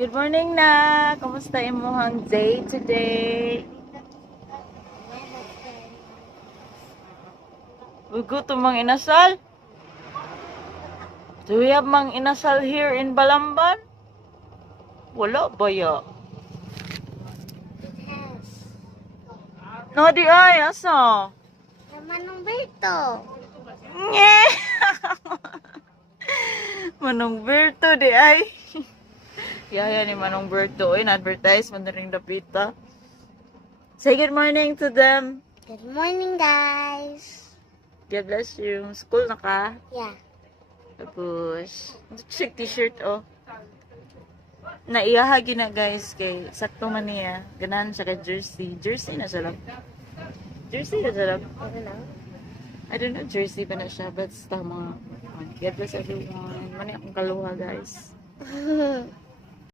Good morning na! Kamusta imong day today? Ugo to mang inasal? Do we have mang inasal here in Balamban? Wala ba ya? Yes. No, di ay, asa? Naman ng Berto. Nye! Manong Berto, di ay. Yaya ni Manong Berto. Uy, na-advertise man na rin dapita. Say good morning to them. Good morning, guys. God bless you. School na ka? Yeah. Tapos, check t-shirt, oh. Naiyahagi na, guys, kay sakto man niya. Ganahan siya kay jersey. Jersey na siya lang. Jersey na siya lang. I don't know. I don't know, jersey pa na siya. But, tama. God bless everyone. Mani akong kaluha, guys.